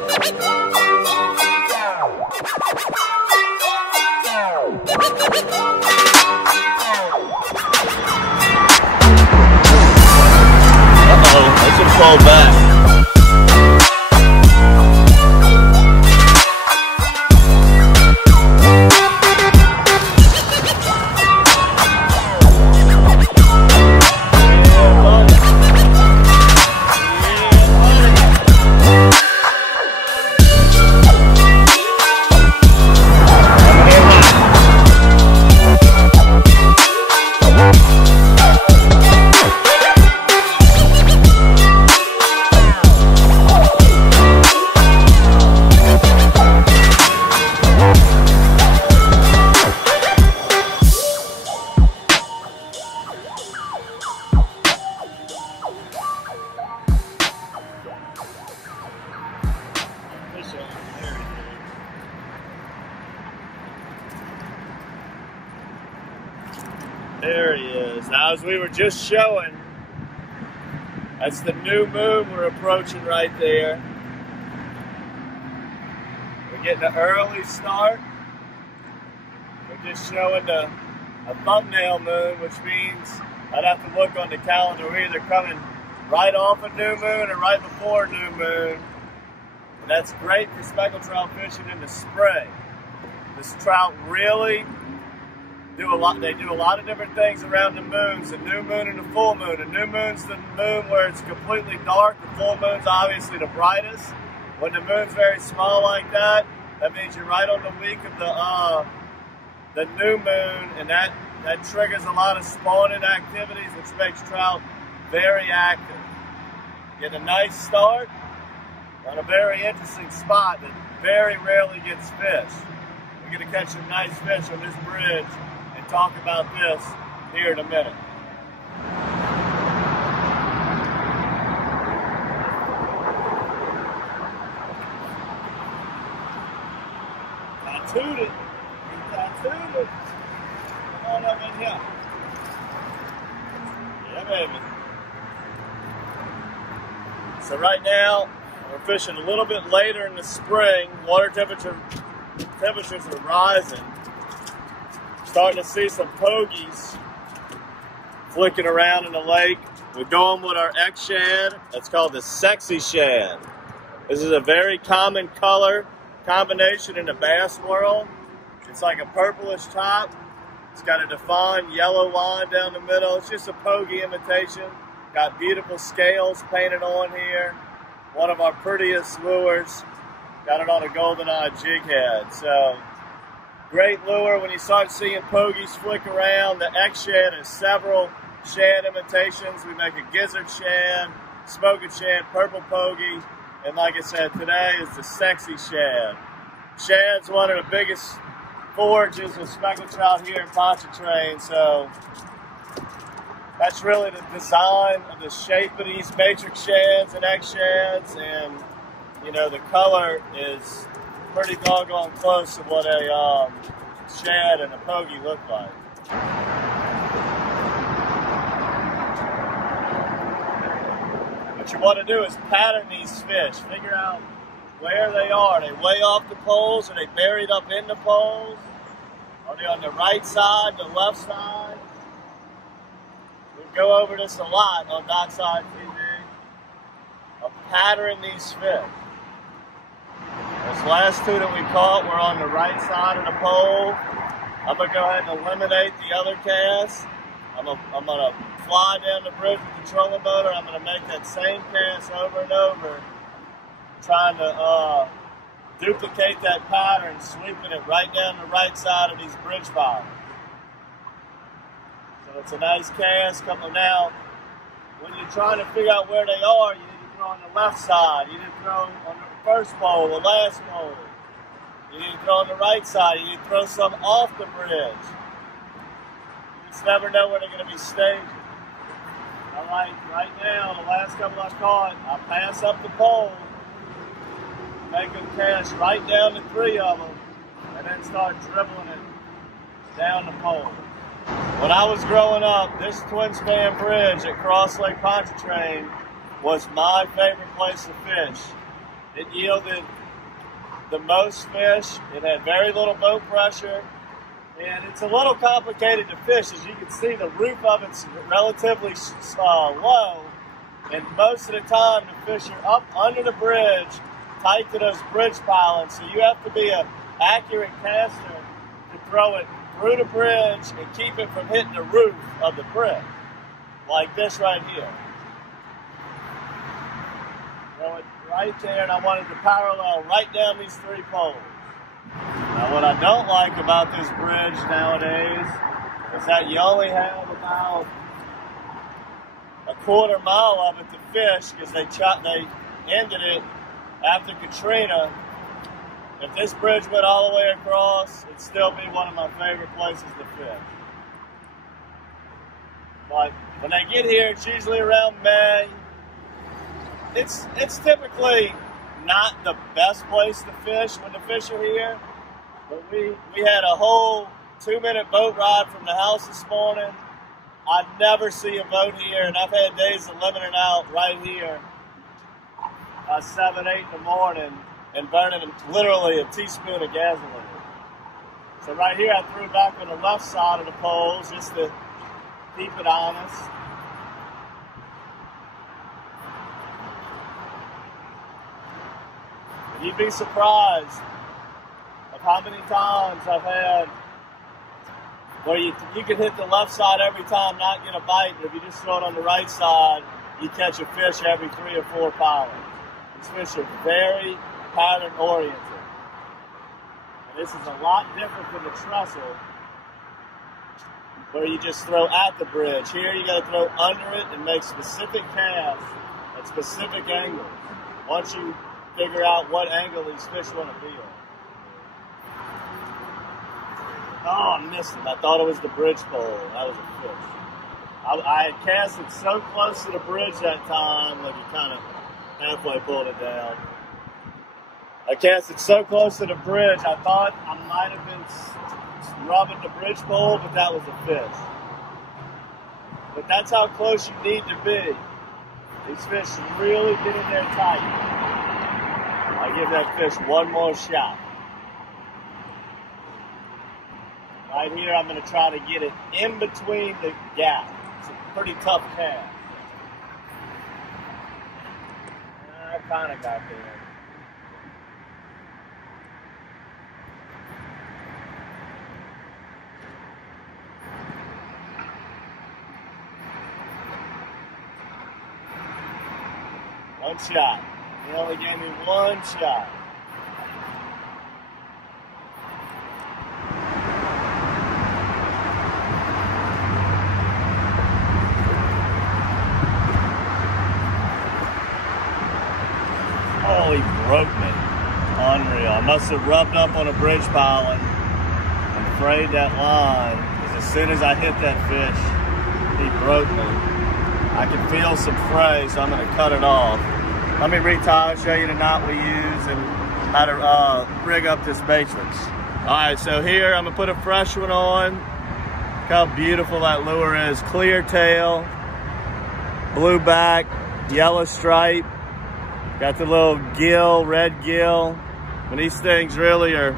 Let's just fall back. There he is. Now, as we were just showing, that's the new moon we're approaching right there. We're getting an early start. We're just showing a thumbnail moon, which means I'd have to look on the calendar. We're either coming right off a new moon or right before a new moon. And that's great for speckled trout fishing in the spring. This trout really do a lot. They do a lot of different things around the moons, the new moon and the full moon. The new moon's the moon where it's completely dark. The full moon's obviously the brightest. When the moon's very small like that, that means you're right on the week of the new moon, and that triggers a lot of spawning activities, which makes trout very active. Get a nice start on a very interesting spot that very rarely gets fished. We're going to catch some nice fish on this bridge and talk about this here in a minute. Tattooed it. You tattooed it. Come on up in here. Yeah, baby. So right now, we're fishing a little bit later in the spring. Water temperatures are rising. Starting to see some pogies flicking around in the lake. We're going with our X-Shad. That's called the Sexy Shad. This is a very common color combination in the bass world. It's like a purplish top. It's got a defined yellow line down the middle. It's just a pogie imitation. Got beautiful scales painted on here. One of our prettiest lures. Got it on a GoldenEye jig head. So, great lure. When you start seeing pogies flick around, the X-Shad has several shad imitations. We make a gizzard shad, smoking shad, purple pogie, and like I said, today is the Sexy Shad. Shad's one of the biggest forages with speckled trout here in Pontchartrain, so that's really the design of the shape of these matrix shads and X-Shads, and you know, the color is pretty doggone close to what a shad and a pogie look like. What you want to do is pattern these fish. Figure out where they are. Are they way off the poles? Are they buried up in the poles? Are they on the right side, the left side? We go over this a lot on DockSide TV. Of patterning these fish. Those last two that we caught were on the right side of the pole. I'm going to go ahead and eliminate the other cast. I'm going to fly down the bridge with the trolling motor. I'm going to make that same cast over and over, trying to duplicate that pattern, sweeping it right down the right side of these bridge piles. So it's a nice cast. Now, when you're trying to figure out where they are, you need to throw on the left side. You need to throw on the first pole, the last pole. You need to throw on the right side. You need to throw some off the bridge. You just never know where they're going to be staging. All right now, the last couple I caught, I pass up the pole, make them cast right down to 3 of them, and then start dribbling it down the pole. When I was growing up, this twin span bridge at Cross Lake Pontchartrain was my favorite place to fish. It yielded the most fish. It had very little boat pressure. And it's a little complicated to fish. As you can see, the roof of it's relatively low. And most of the time, the fish are up under the bridge, tight to those bridge pilings. So you have to be an accurate caster to throw it through the bridge and keep it from hitting the roof of the bridge, like this right here. Throw it right there, and I wanted to parallel right down these 3 poles. Now, what I don't like about this bridge nowadays is that you only have about a quarter mile of it to fish, because they ended it after Katrina. If this bridge went all the way across, it'd still be one of my favorite places to fish. But when they get here, it's usually around May. It's typically not the best place to fish when the fish are here. But we had a whole 2-minute boat ride from the house this morning. I never see a boat here, and I've had days of limiting out right here by 7, 8 in the morning and burning literally a teaspoon of gasoline. So right here, I threw back on the left side of the poles just to keep it honest. And you'd be surprised of how many times I've had where you can hit the left side every time, not get a bite, but if you just throw it on the right side, you catch a fish every 3 or 4 pilings. These fish are very pattern oriented. And this is a lot different than the trestle, where you just throw at the bridge. Here you got to throw under it and make specific casts at specific angles. Once you figure out what angle these fish want to be on. Oh, I missed it. I thought it was the bridge pole. That was a fish. I had casted so close to the bridge that time, like you kind of halfway pulled it down. I casted so close to the bridge, I thought I might have been rubbing the bridge pole, but that was a fish. But that's how close you need to be. These fish really get in there tight. I'll give that fish one more shot. Right here, I'm going to try to get it in between the gap. It's a pretty tough cast. I kind of got there. One shot. He only gave me one shot. Oh, he broke me. Unreal. I must have rubbed up on a bridge piling and frayed that line, because as soon as I hit that fish, he broke me. I can feel some fray, so I'm going to cut it off. Let me retie, show you the knot we use and how to rig up this matrix. All right, so here I'm going to put a fresh one on. Look how beautiful that lure is. Clear tail, blue back, yellow stripe. Got the little gill, red gill. And these things really are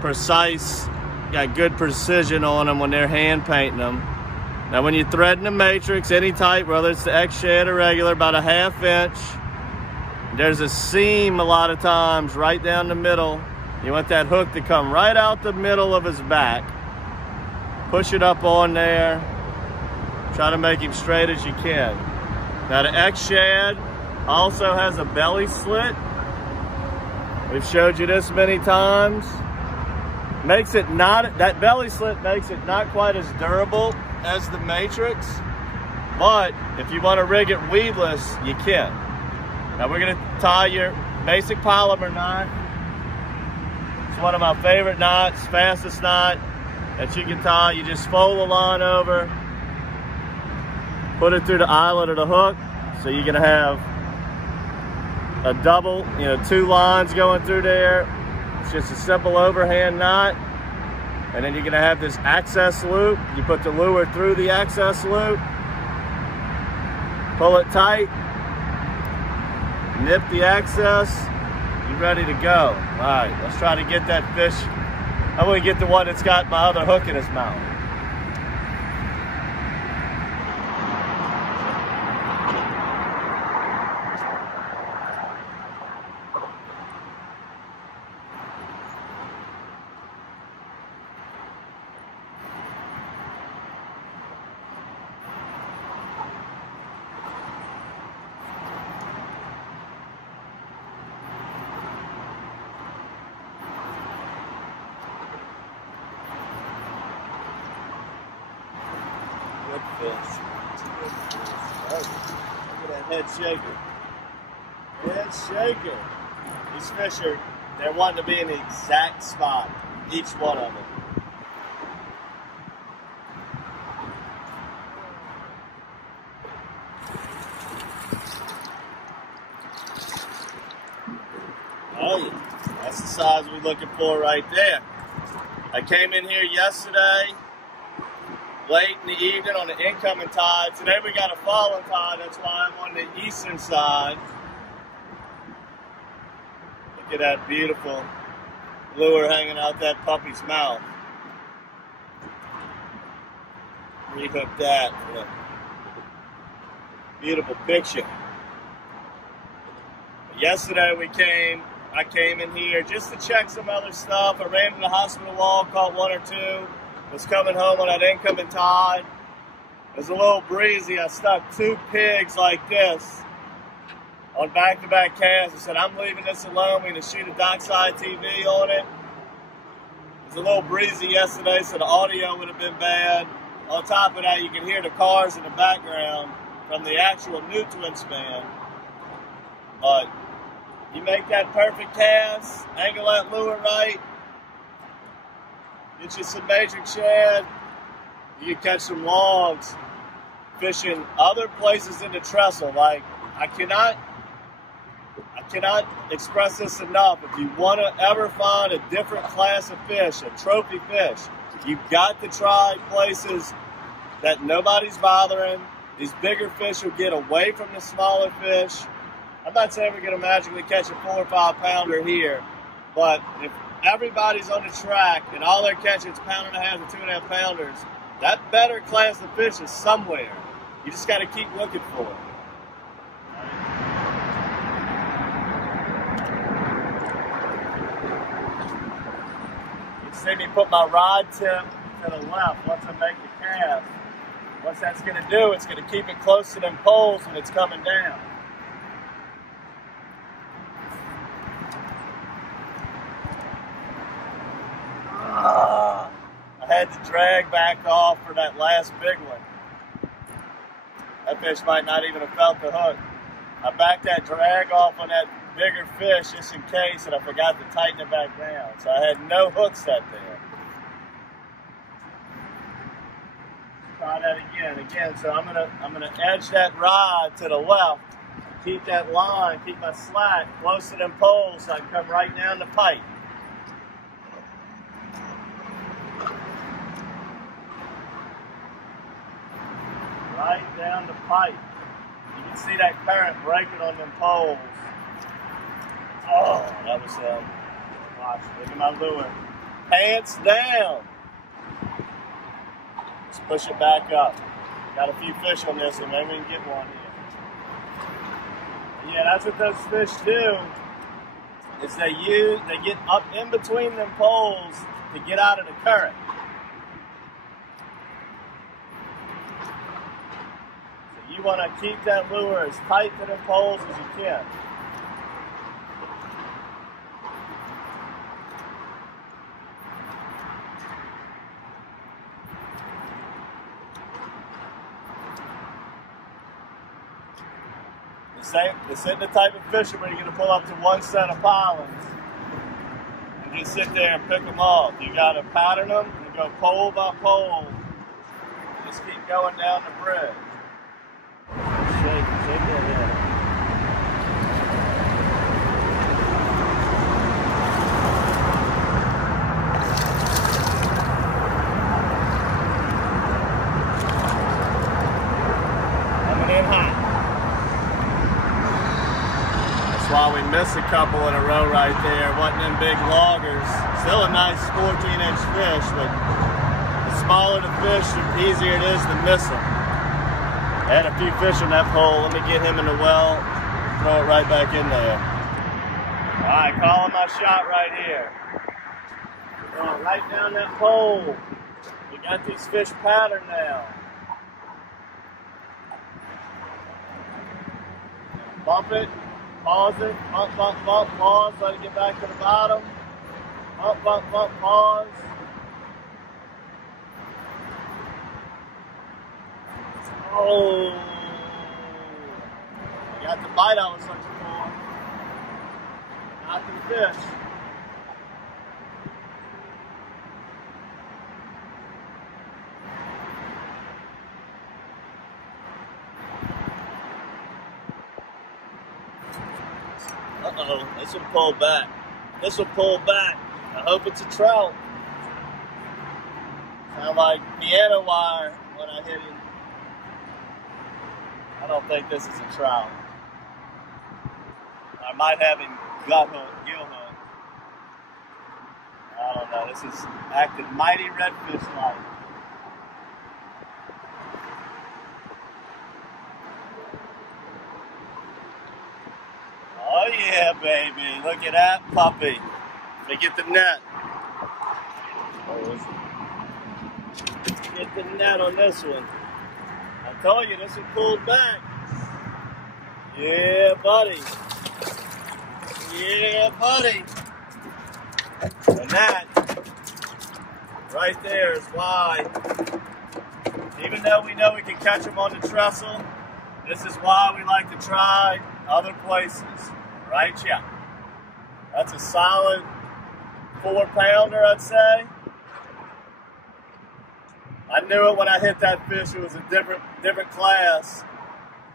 precise, got good precision on them when they're hand painting them. Now when you're threading the matrix, any type, whether it's the X-Shad or regular, about a 1/2 inch, there's a seam a lot of times right down the middle. You want that hook to come right out the middle of his back. Push it up on there. Try to make him straight as you can. Now the X-Shad also has a belly slit. We've showed you this many times. Makes it not, that belly slit makes it not quite as durable as the matrix, but if you want to rig it weedless, you can. Now we're going to tie your basic polymer knot. It's one of my favorite knots, fastest knot that you can tie. You just fold the line over, put it through the eyelet of the hook, so you're going to have a double, 2 lines going through there. It's just a simple overhand knot. And then you're gonna have this access loop. You put the lure through the access loop, pull it tight, nip the access, You ready to go? All right, let's try to get that fish. I'm gonna get the one that's got my other hook in his mouth. Good fish. Look at that head shaker. Head shaker. These fish they're wanting to be in the exact spot, each one of them. Oh yeah, that's the size we're looking for right there. I came in here yesterday, late in the evening on the incoming tide. Today we got a falling tide, that's why I'm on the eastern side. Look at that beautiful lure hanging out that puppy's mouth. Rehook that for a beautiful picture. Yesterday I came in here just to check some other stuff. I ran to the hospital wall, caught one or two. Was coming home on that incoming tide. It was a little breezy. I stuck 2 pigs like this on back-to-back casts. I said, I'm leaving this alone. We're going to shoot a DockSide TV on it. It was a little breezy yesterday, so the audio would have been bad. On top of that, you can hear the cars in the background from the actual new twin span. But you make that perfect cast, angle that lure right, get you some matrix shad, you can catch some logs, fishing other places in the trestle. Like, I cannot express this enough. If you want to ever find a different class of fish, a trophy fish, you've got to try places that nobody's bothering. These bigger fish will get away from the smaller fish. I'm not saying we're going to magically catch a 4 or 5 pounder here, but if everybody's on the track and all they're catching is 1.5 pounds or 2.5 pounders, that better class of fish is somewhere. You just got to keep looking for it. You see me put my rod tip to the left once I make the cast. What that's going to do, it's going to keep it close to them poles when it's coming down. I had to drag back off for that last big one. That fish might not even have felt the hook. I backed that drag off on that bigger fish just in case, and I forgot to tighten it back down. So I had no hook set there. Try that again. So I'm gonna edge that rod to the left, keep that line, keep my slack close to them poles so I can come right down the pipe. Right down the pipe. You can see that current breaking on them poles. Oh, that was watch, look at my lure. Pants down. Let's push it back up. Got a few fish on this, so maybe we can get one here. Yeah, that's what those fish do. Is they get up in between them poles to get out of the current. You want to keep that lure as tight to the poles as you can. This isn't the type of fishing where you're going to pull up to one set of pilings and just sit there and pick them off. You got to pattern them and go pole by pole. Just keep going down the bridge. Shake that head. Coming in hot. That's why we missed a couple in a row right there. Wasn't them big loggers. Still a nice 14-inch fish, but the smaller the fish, the easier it is to miss them. I had a few fish on that pole. Let me get him in the well, throw it right back in there. All right, calling my shot right here. Right down that pole. We got these fish patterned now. Bump it, pause it, bump, bump, bump, pause, let it get back to the bottom. Bump, bump, bump, pause. Oh, I got the bite I was looking for. Not the fish. Uh-oh, this will pull back. This will pull back. I hope it's a trout. Sound like piano wire when I hit him. I don't think this is a trout. I might have him gill hook. I don't know. This is acting mighty redfish-like. Oh yeah, baby. Look at that puppy. Let me get the net. Get the net on this one. I told you this one pulled back. Yeah, buddy. Yeah, buddy. And that right there is why, even though we know we can catch them on the trestle, this is why we like to try other places. Right, yeah. That's a solid 4-pounder, I'd say. I knew it when I hit that fish. It was a different class.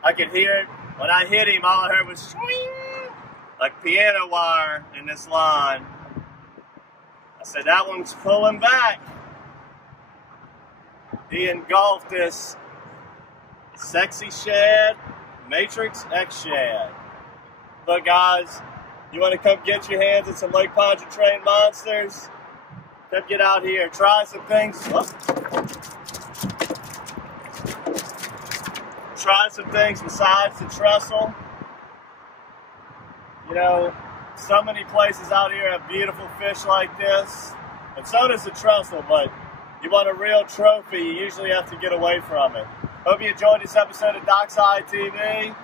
I could hear it. When I hit him, all I heard was swing, like piano wire in this line. I said, that one's pulling back. He engulfed this sexy shad, Matrix X shad. Look, guys, you want to come get your hands on some Lake Pontchartrain monsters? Come get out here. Try some things. Oh. Try some things besides the trestle. You know, so many places out here have beautiful fish like this. And so does the trestle, but you want a real trophy, you usually have to get away from it. Hope you enjoyed this episode of DockSide TV.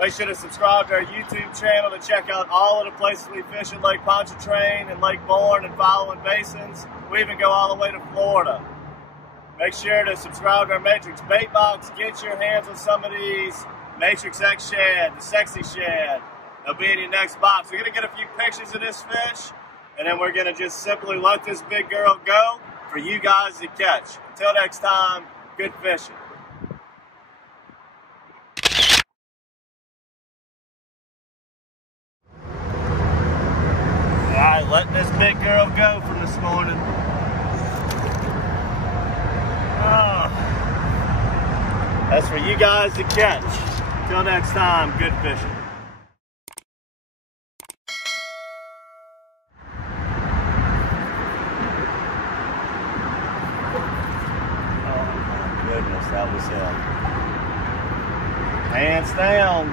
Make sure to subscribe to our YouTube channel to check out all of the places we fish in Lake Pontchartrain and Lake Bourne and following basins. We even go all the way to Florida. Make sure to subscribe to our Matrix Bait Box. Get your hands on some of these Matrix X shad, the sexy shad. They'll be in your next box. We're going to get a few pictures of this fish, and then we're going to just simply let this big girl go for you guys to catch. Until next time, good fishing. Alright, letting this big girl go from this morning. Oh, that's for you guys to catch. Until next time, good fishing. Oh my goodness, that was him. Hands down.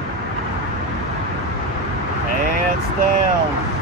Hands down.